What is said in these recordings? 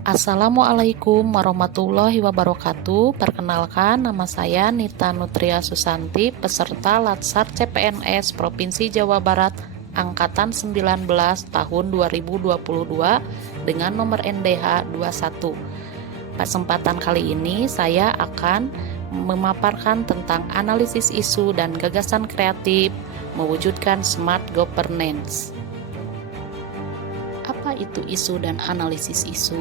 Assalamualaikum warahmatullahi wabarakatuh. Perkenalkan, nama saya Nita Nutria Susanti, peserta Latsar CPNS Provinsi Jawa Barat Angkatan 19 tahun 2022 dengan nomor NDH 21. Kesempatan kali ini saya akan memaparkan tentang analisis isu dan gagasan kreatif mewujudkan smart governance. Apa itu isu dan analisis isu?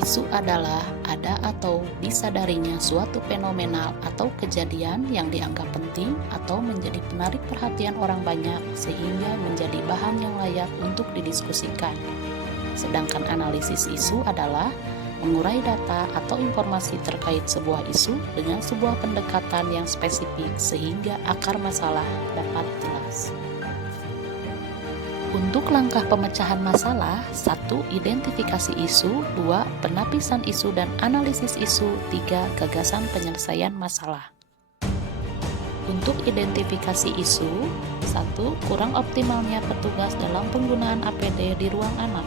Isu adalah ada atau disadarinya suatu fenomenal atau kejadian yang dianggap penting atau menjadi penarik perhatian orang banyak sehingga menjadi bahan yang layak untuk didiskusikan. Sedangkan analisis isu adalah mengurai data atau informasi terkait sebuah isu dengan sebuah pendekatan yang spesifik sehingga akar masalah dapat jelas. Untuk langkah pemecahan masalah, 1. Identifikasi isu, 2. Penapisan isu dan analisis isu, 3. Gagasan penyelesaian masalah. Untuk identifikasi isu, 1. Kurang optimalnya petugas dalam penggunaan APD di ruang anak.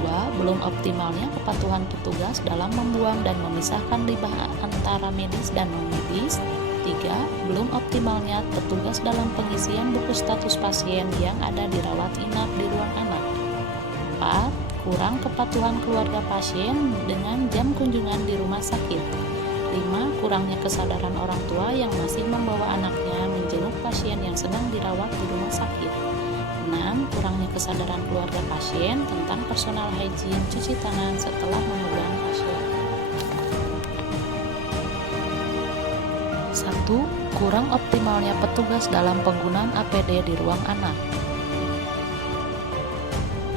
2. Belum optimalnya kepatuhan petugas dalam membuang dan memisahkan limbah antara medis dan non-medis. 3. Belum optimalnya petugas dalam pengisian buku status pasien yang ada dirawat inap di ruang anak. 4. Kurang kepatuhan keluarga pasien dengan jam kunjungan di rumah sakit. 5. Kurangnya kesadaran orang tua yang masih membawa anaknya menjenguk pasien yang sedang dirawat di rumah sakit. 6. Kurangnya kesadaran keluarga pasien tentang personal hygiene cuci tangan setelah memegang pasien. 1. Kurang optimalnya petugas dalam penggunaan APD di ruang anak.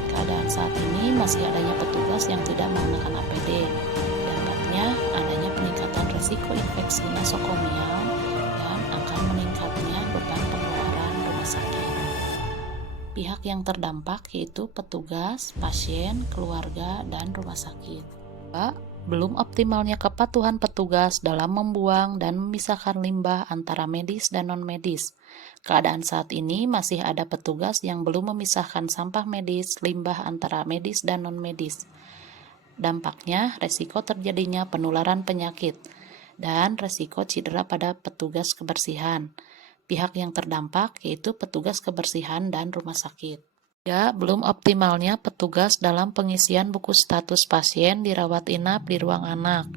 Keadaan saat ini masih adanya petugas yang tidak menggunakan APD. Dampaknya adanya peningkatan risiko infeksi nosokomial dan akan meningkatnya beban pengeluaran rumah sakit. Pihak yang terdampak yaitu petugas, pasien, keluarga, dan rumah sakit. 2. Belum optimalnya kepatuhan petugas dalam membuang dan memisahkan limbah antara medis dan non-medis. Keadaan saat ini masih ada petugas yang belum memisahkan sampah medis, limbah antara medis dan non-medis. Dampaknya, resiko terjadinya penularan penyakit dan resiko cedera pada petugas kebersihan. Pihak yang terdampak yaitu petugas kebersihan dan rumah sakit. 3. Belum optimalnya petugas dalam pengisian buku status pasien dirawat inap di ruang anak.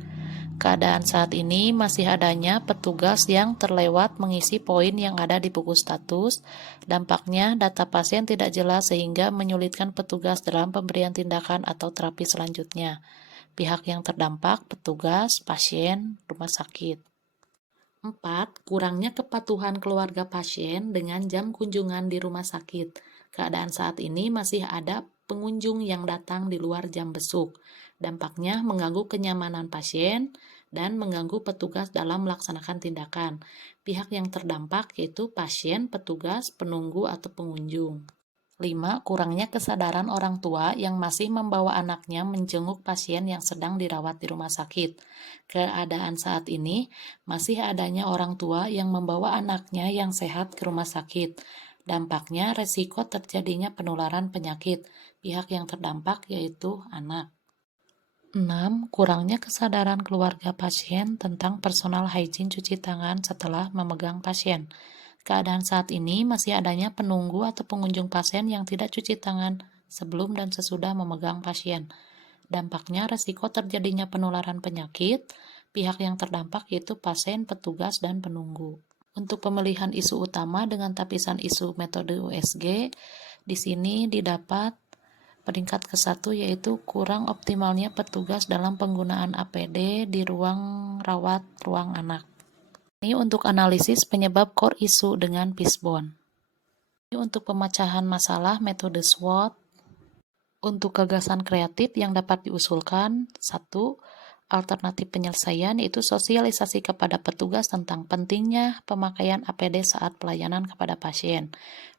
Keadaan saat ini masih adanya petugas yang terlewat mengisi poin yang ada di buku status. Dampaknya data pasien tidak jelas sehingga menyulitkan petugas dalam pemberian tindakan atau terapi selanjutnya. Pihak yang terdampak petugas, pasien, rumah sakit. 4. Kurangnya kepatuhan keluarga pasien dengan jam kunjungan di rumah sakit. Keadaan saat ini masih ada pengunjung yang datang di luar jam besuk. Dampaknya mengganggu kenyamanan pasien dan mengganggu petugas dalam melaksanakan tindakan. Pihak yang terdampak yaitu pasien, petugas, penunggu, atau pengunjung. 5. Kurangnya kesadaran orang tua yang masih membawa anaknya menjenguk pasien yang sedang dirawat di rumah sakit. Keadaan saat ini masih adanya orang tua yang membawa anaknya yang sehat ke rumah sakit. Dampaknya resiko terjadinya penularan penyakit. Pihak yang terdampak yaitu anak. 6. Kurangnya kesadaran keluarga pasien tentang personal hygiene cuci tangan setelah memegang pasien. Keadaan saat ini masih adanya penunggu atau pengunjung pasien yang tidak cuci tangan sebelum dan sesudah memegang pasien. Dampaknya resiko terjadinya penularan penyakit. Pihak yang terdampak yaitu pasien, petugas, dan penunggu. Untuk pemilihan isu utama dengan tapisan isu metode USG, di sini didapat peringkat ke-1 yaitu kurang optimalnya petugas dalam penggunaan APD di ruang rawat ruang anak. Ini untuk analisis penyebab core isu dengan Fishbone. Ini untuk pemecahan masalah metode SWOT. Untuk gagasan kreatif yang dapat diusulkan, 1. Alternatif penyelesaian yaitu sosialisasi kepada petugas tentang pentingnya pemakaian APD saat pelayanan kepada pasien.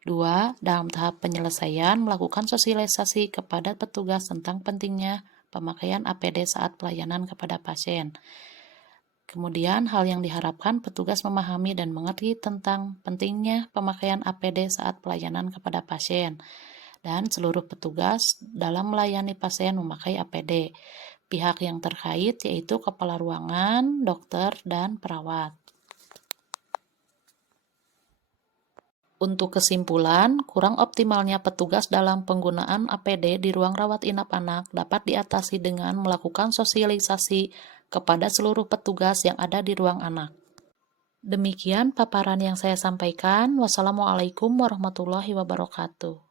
2. Dalam tahap penyelesaian, melakukan sosialisasi kepada petugas tentang pentingnya pemakaian APD saat pelayanan kepada pasien. Kemudian, hal yang diharapkan petugas memahami dan mengerti tentang pentingnya pemakaian APD saat pelayanan kepada pasien, dan seluruh petugas dalam melayani pasien memakai APD. pihak yang terkait yaitu kepala ruangan, dokter, dan perawat. Untuk kesimpulan, kurang optimalnya petugas dalam penggunaan APD di ruang rawat inap anak dapat diatasi dengan melakukan sosialisasi kepada seluruh petugas yang ada di ruang anak. Demikian paparan yang saya sampaikan. Wassalamualaikum warahmatullahi wabarakatuh.